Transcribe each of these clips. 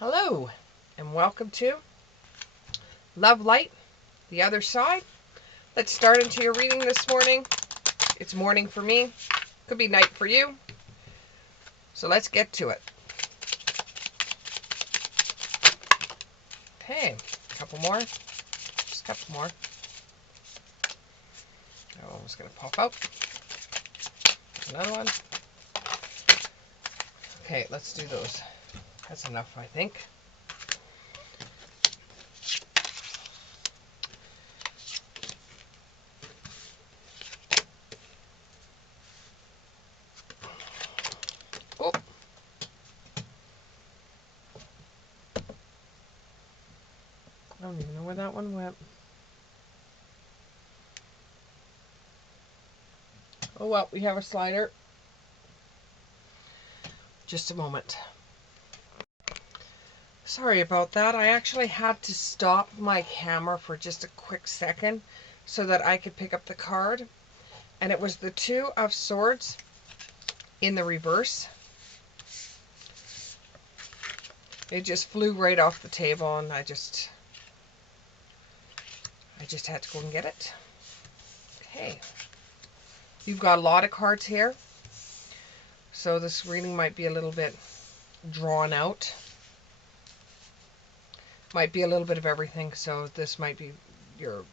Hello, and welcome to Love Light, the Other Side. Let's start into your reading this morning. It's morning for me, could be night for you. So let's get to it. Okay, a couple more. Just a couple more. That one was going to pop out. Another one. Okay, let's do those. That's enough, I think. Oh. I don't even know where that one went. Oh well, we have a slider. Just a moment. Sorry about that. I actually had to stop my camera for just a quick second so that I could pick up the card. And it was the Two of Swords in the reverse. It just flew right off the table and I just had to go and get it. Okay. You've got a lot of cards here. So this reading might be a little bit drawn out. Might be a little bit of everything. So this might be your...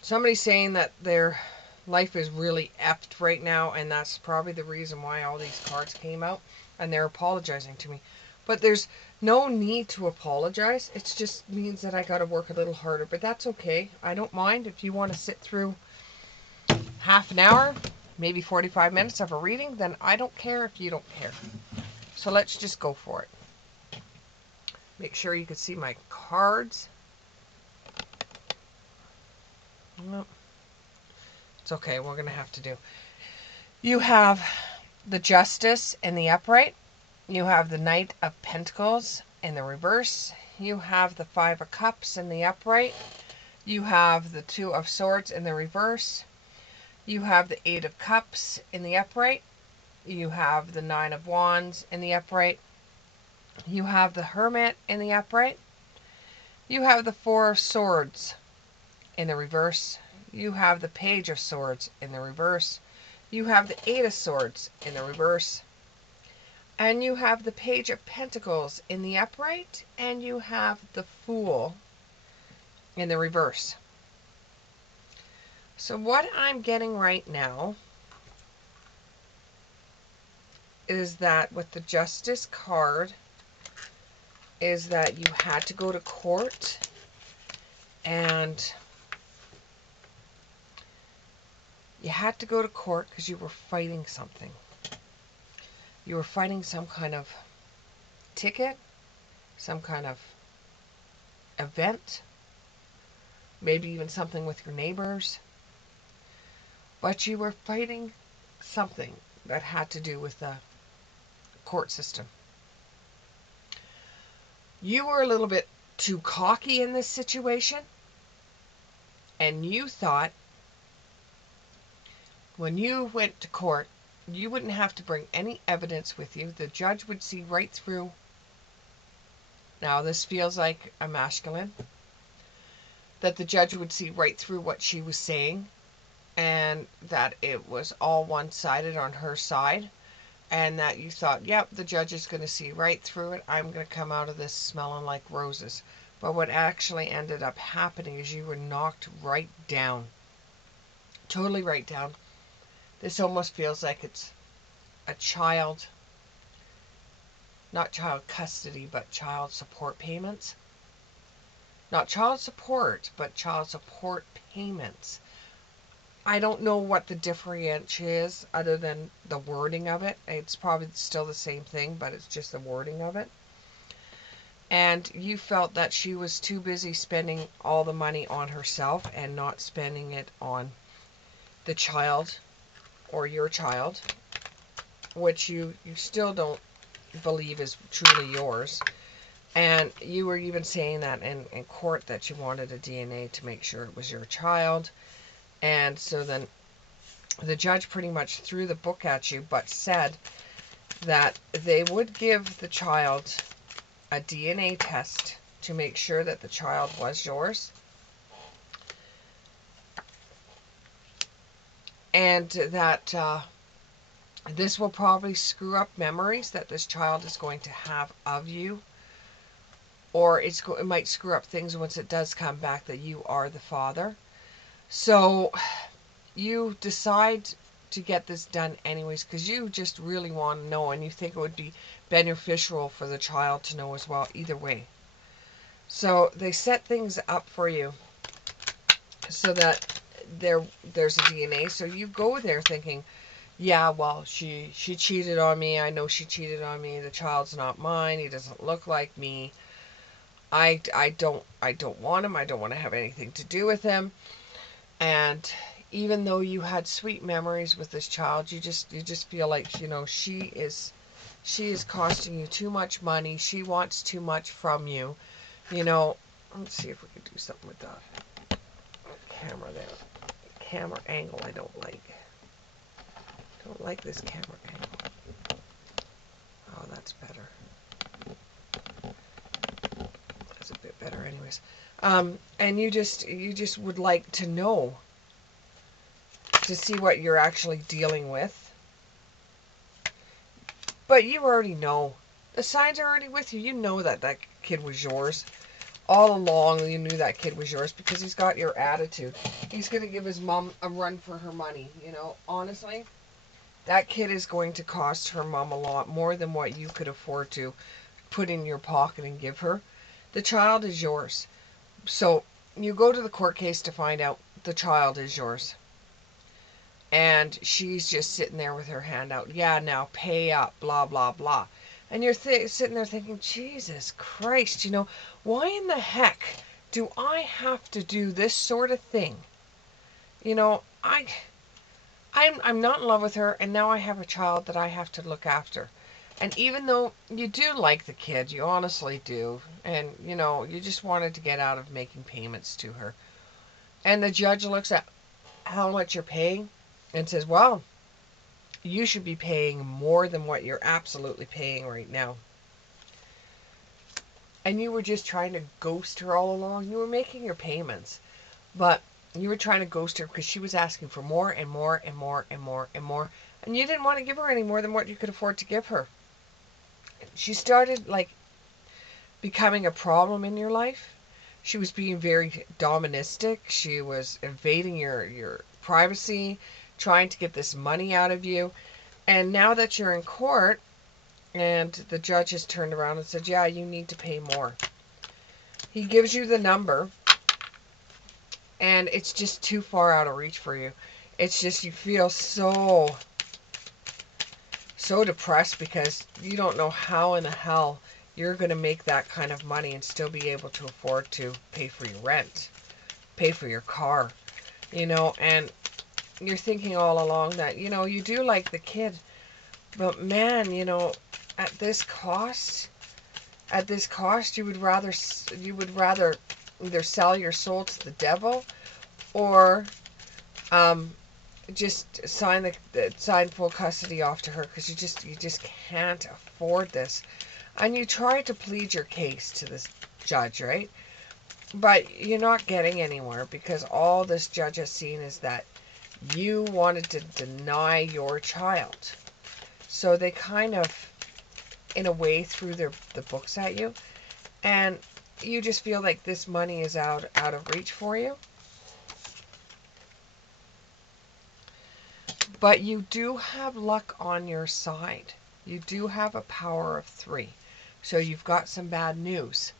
Somebody's saying that their life is really effed right now, and that's probably the reason why all these cards came out, and they're apologizing to me. But there's no need to apologize. It just means that I got to work a little harder, but that's okay. I don't mind. If you want to sit through half an hour, maybe 45 minutes of a reading, then I don't care if you don't care. So let's just go for it. Make sure you can see my cards. No. It's okay. We're going to have to do. You have the Justice in the upright. You have the Knight of Pentacles in the reverse. You have the Five of Cups in the upright. You have the Two of Swords in the reverse. You have the Eight of Cups in the upright. You have the Nine of Wands in the upright. You have the Hermit in the upright. You have the Four of Swords in the reverse. You have the Page of Swords in the reverse. You have the Eight of Swords in the reverse. And you have the Page of Pentacles in the upright. And you have the Fool in the reverse. So what I'm getting right now is that with the Justice card is that you had to go to court, and you had to go to court because you were fighting something. You were fighting some kind of ticket, some kind of event, maybe even something with your neighbors. But you were fighting something that had to do with the court system. You were a little bit too cocky in this situation, and you thought when you went to court, you wouldn't have to bring any evidence with you. The judge would see right through. Now, this feels like a masculine. That the judge would see right through what she was saying, and that it was all one-sided on her side, and that you thought, yep, the judge is going to see right through it. I'm going to come out of this smelling like roses. But what actually ended up happening is you were knocked right down. Totally right down. This almost feels like it's a child, not child custody, but child support payments. Not child support, but child support payments. I don't know what the difference is other than the wording of it. It's probably still the same thing, but it's just the wording of it. And you felt that she was too busy spending all the money on herself and not spending it on the child or your child, which you still don't believe is truly yours. And you were even saying that in court that you wanted a DNA to make sure it was your child. And so then the judge pretty much threw the book at you, but said that they would give the child a DNA test to make sure that the child was yours. And that this will probably screw up memories that this child is going to have of you. Or it might screw up things once it does come back that you are the father. So you decide to get this done anyways because you just really want to know, and you think it would be beneficial for the child to know as well, either way. So they set things up for you so that there's a DNA. So you go there thinking, yeah, well, she cheated on me. I know she cheated on me. The child's not mine. He doesn't look like me. I don't want him. I don't want to have anything to do with him. And even though you had sweet memories with this child, you just feel like, you know, she is costing you too much money. She wants too much from you. You know, let's see if we can do something with that camera there. Camera angle I don't like. Don't like this camera angle. Oh, that's better. That's a bit better anyways. And you just would like to know, to see what you're actually dealing with. But you already know. The signs are already with you. You know that that kid was yours. All along you knew that kid was yours because he's got your attitude. He's going to give his mom a run for her money. You know, honestly, that kid is going to cost her mom a lot more than what you could afford to put in your pocket and give her. The child is yours. So you go to the court case to find out the child is yours. And she's just sitting there with her hand out. Yeah, now pay up, blah, blah, blah. And you're sitting there thinking, Jesus Christ, you know, why in the heck do I have to do this sort of thing? You know, I'm not in love with her, and now I have a child that I have to look after. And even though you do like the kid, you honestly do, and, you know, you just wanted to get out of making payments to her. And the judge looks at how much you're paying and says, well, you should be paying more than what you're absolutely paying right now. And you were just trying to ghost her all along. You were making your payments, but you were trying to ghost her because she was asking for more and more and more and more and more. And you didn't want to give her any more than what you could afford to give her. She started like becoming a problem in your life. She was being very doministic. She was invading your privacy, trying to get this money out of you. And now that you're in court and the judge has turned around and said, yeah, you need to pay more. He gives you the number and it's just too far out of reach for you. It's just you feel so depressed because you don't know how in the hell you're going to make that kind of money and still be able to afford to pay for your rent, pay for your car, you know, and you're thinking all along that, you know, you do like the kid, but man, you know, at this cost, you would rather either sell your soul to the devil or just sign full custody off to her because you just can't afford this. And you try to plead your case to this judge, right? But you're not getting anywhere because all this judge has seen is that you wanted to deny your child. So they kind of, in a way, threw the books at you. And you just feel like this money is out of reach for you. But you do have luck on your side. You do have a power of 3. So you've got some bad news.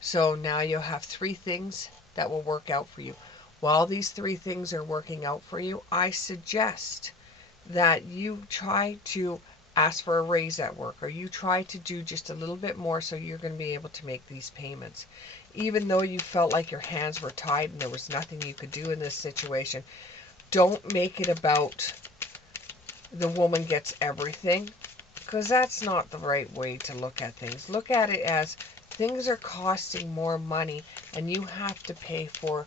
So now you'll have 3 things that will work out for you. While these 3 things are working out for you, I suggest that you try to ask for a raise at work, or you try to do just a little bit more so you're going to be able to make these payments. Even though you felt like your hands were tied and there was nothing you could do in this situation, don't make it about the woman gets everything, because that's not the right way to look at things. Look at it as things are costing more money and you have to pay for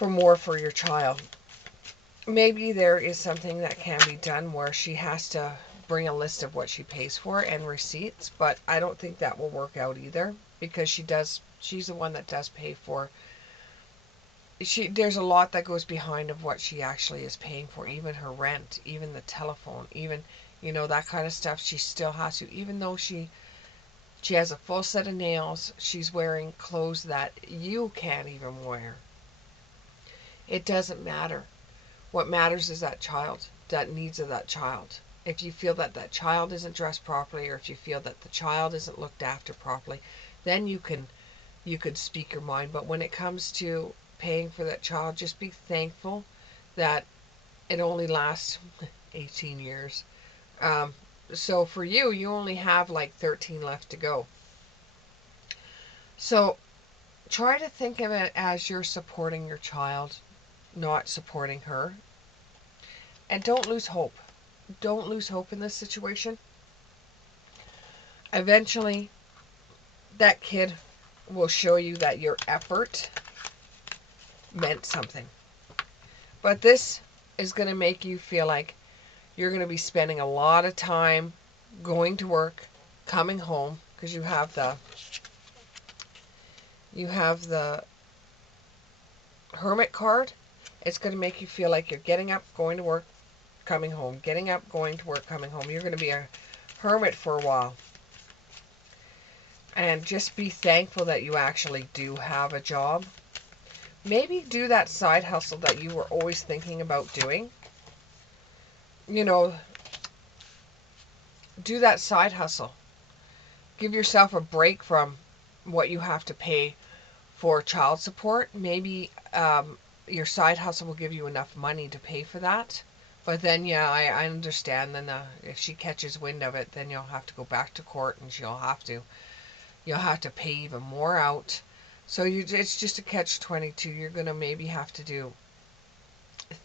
more for your child. Maybe there is something that can be done where she has to bring a list of what she pays for and receipts, but I don't think that will work out either, because she's the one that does pay for, there's a lot that goes behind of what she actually is paying for, even her rent, even the telephone, even, that kind of stuff. She still has to, even though she has a full set of nails, she's wearing clothes that you can't even wear. It doesn't matter. What matters is that child, that needs of that child. If you feel that that child isn't dressed properly, or if you feel that the child isn't looked after properly, then you could speak your mind. But when it comes to paying for that child, just be thankful that it only lasts 18 years. So for you, you only have like 13 left to go. So try to think of it as you're supporting your child, not supporting her. And don't lose hope. Don't lose hope in this situation. Eventually, that kid will show you that your effort meant something. But this is going to make you feel like you're going to be spending a lot of time going to work, coming home, because you have the hermit card. It's going to make you feel like you're getting up, going to work, coming home, getting up, going to work, coming home. You're going to be a hermit for a while. And just be thankful that you actually do have a job. Maybe do that side hustle that you were always thinking about doing. Do that side hustle. Give yourself a break from what you have to pay for child support. Maybe your side hustle will give you enough money to pay for that. But then, yeah, I understand. Then if she catches wind of it, then you'll have to go back to court, and you'll have to pay even more out. So it's just a catch-22. You're gonna maybe have to do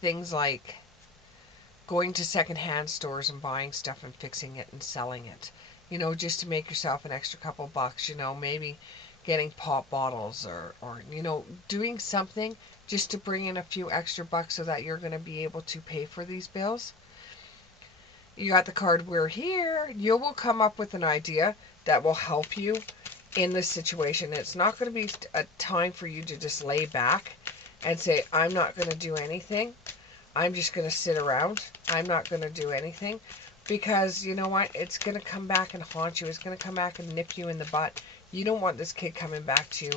things like going to secondhand stores and buying stuff and fixing it and selling it. Just to make yourself an extra couple bucks. Maybe getting pop bottles or doing something just to bring in a few extra bucks so that you're going to be able to pay for these bills. You got the card, we're here. You will come up with an idea that will help you in this situation. It's not going to be a time for you to just lay back and say, I'm not going to do anything. I'm just going to sit around. I'm not going to do anything. Because you know what? It's going to come back and haunt you. It's going to come back and nip you in the butt. You don't want this kid coming back to you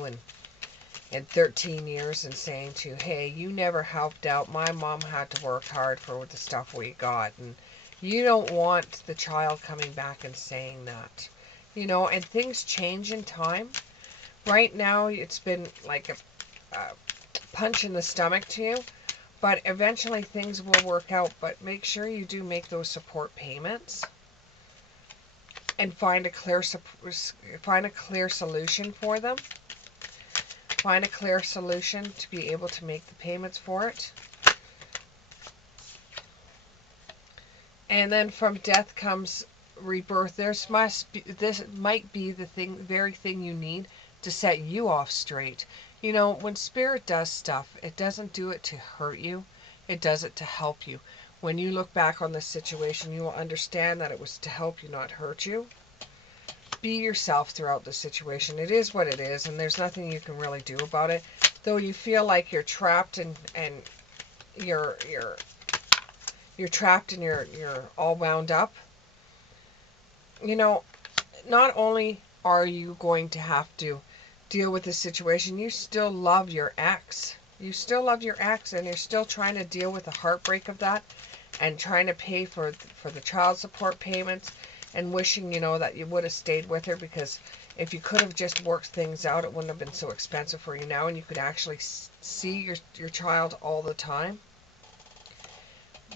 in 13 years and saying to you, hey, you never helped out. My mom had to work hard for the stuff we got. And you don't want the child coming back and saying that. And things change in time. Right now, it's been like a punch in the stomach to you. But eventually things will work out. But make sure you do make those support payments. And find a clear solution for them. Find a clear solution to be able to make the payments for it. And then from death comes rebirth. This might be the very thing you need to set you off straight. When spirit does stuff, it doesn't do it to hurt you. It does it to help you. When you look back on this situation, you will understand that it was to help you, not hurt you. Be yourself throughout the situation. It is what it is, and there's nothing you can really do about it. Though you feel like you're trapped and you're trapped and you're all wound up. Not only are you going to have to deal with this situation, you still love your ex. You still love your ex, and you're still trying to deal with the heartbreak of that, and trying to pay for the child support payments, and wishing, that you would have stayed with her, because if you could have just worked things out, it wouldn't have been so expensive for you now, and you could actually see your child all the time.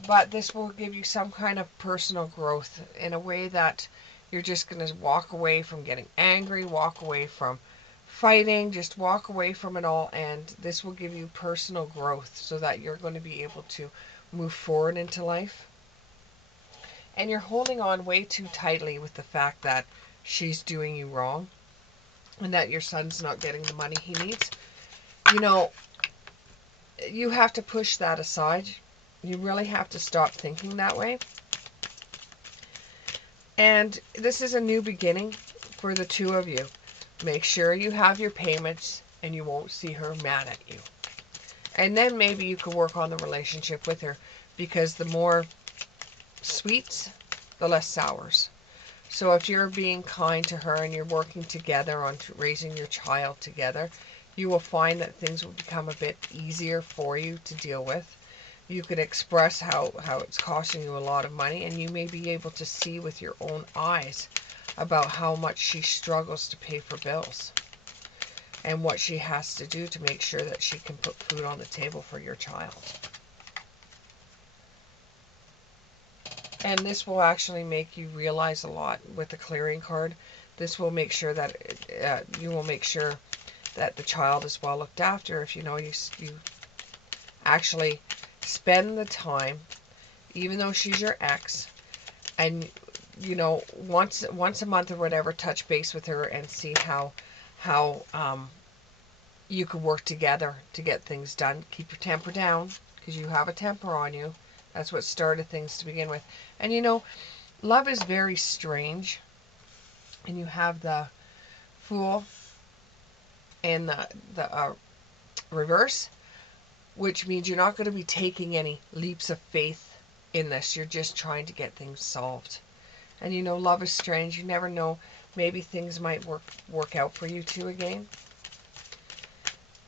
But this will give you some kind of personal growth in a way that you're just going to walk away from getting angry, walk away from fighting, just walk away from it all, and this will give you personal growth so that you're going to be able to move forward into life. And you're holding on way too tightly with the fact that she's doing you wrong and that your son's not getting the money he needs. You have to push that aside. You really have to stop thinking that way. And this is a new beginning for the two of you. Make sure you have your payments and you won't see her mad at you. And then maybe you could work on the relationship with her, because the more sweets, the less sours. So if you're being kind to her and you're working together on raising your child together, you will find that things will become a bit easier for you to deal with. You could express how it's costing you a lot of money, and you may be able to see with your own eyes about how much she struggles to pay for bills and what she has to do to make sure that she can put food on the table for your child. And this will actually make you realize a lot with the clearing card. This will make sure that you will make sure that the child is well looked after if you know you actually spend the time, even though she's your ex, and once a month or whatever, touch base with her and see how you could work together to get things done. Keep your temper down, because you have a temper on you. That's what started things to begin with. And love is very strange. And you have the Fool and the reverse, which means you're not going to be taking any leaps of faith in this. You're just trying to get things solved. And love is strange. You never know. Maybe things might work out for you two again.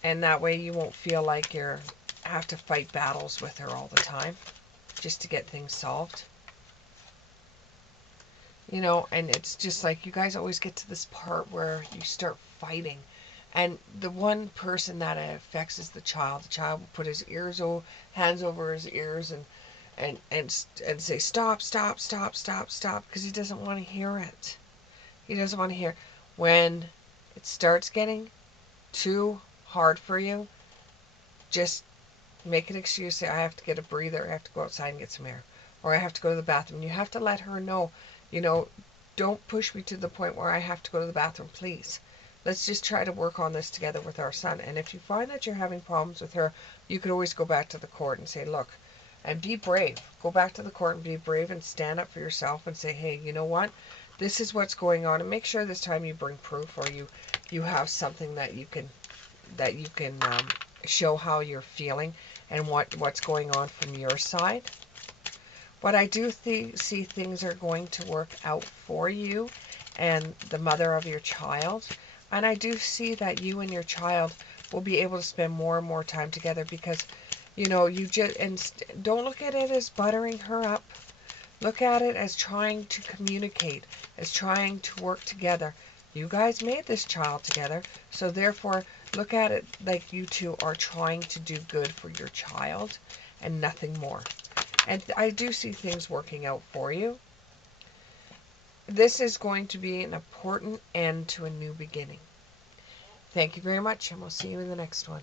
And that way you won't feel like you have to fight battles with her all the time just to get things solved. And it's just like you guys always get to this part where you start fighting. And the one person that it affects is the child. The child will put his hands over his ears and say, stop, stop, stop, stop, stop, because he doesn't want to hear it. He doesn't want to hear. When it starts getting too hard for you, just make an excuse. Say, I have to get a breather. I have to go outside and get some air. Or I have to go to the bathroom. You have to let her know, don't push me to the point where I have to go to the bathroom, please. Let's just try to work on this together with our son. And if you find that you're having problems with her, you could always go back to the court and say, look, and be brave. Go back to the court and be brave and stand up for yourself and say, hey, you know what? This is what's going on. And make sure this time you bring proof, or you have something that you can show how you're feeling and what's going on from your side. But I do see things are going to work out for you and the mother of your child. And I do see that you and your child will be able to spend more and more time together, because, you just, and don't look at it as buttering her up. Look at it as trying to communicate, as trying to work together. You guys made this child together, so therefore look at it like you two are trying to do good for your child and nothing more. And I do see things working out for you. This is going to be an important end to a new beginning. Thank you very much, and we'll see you in the next one.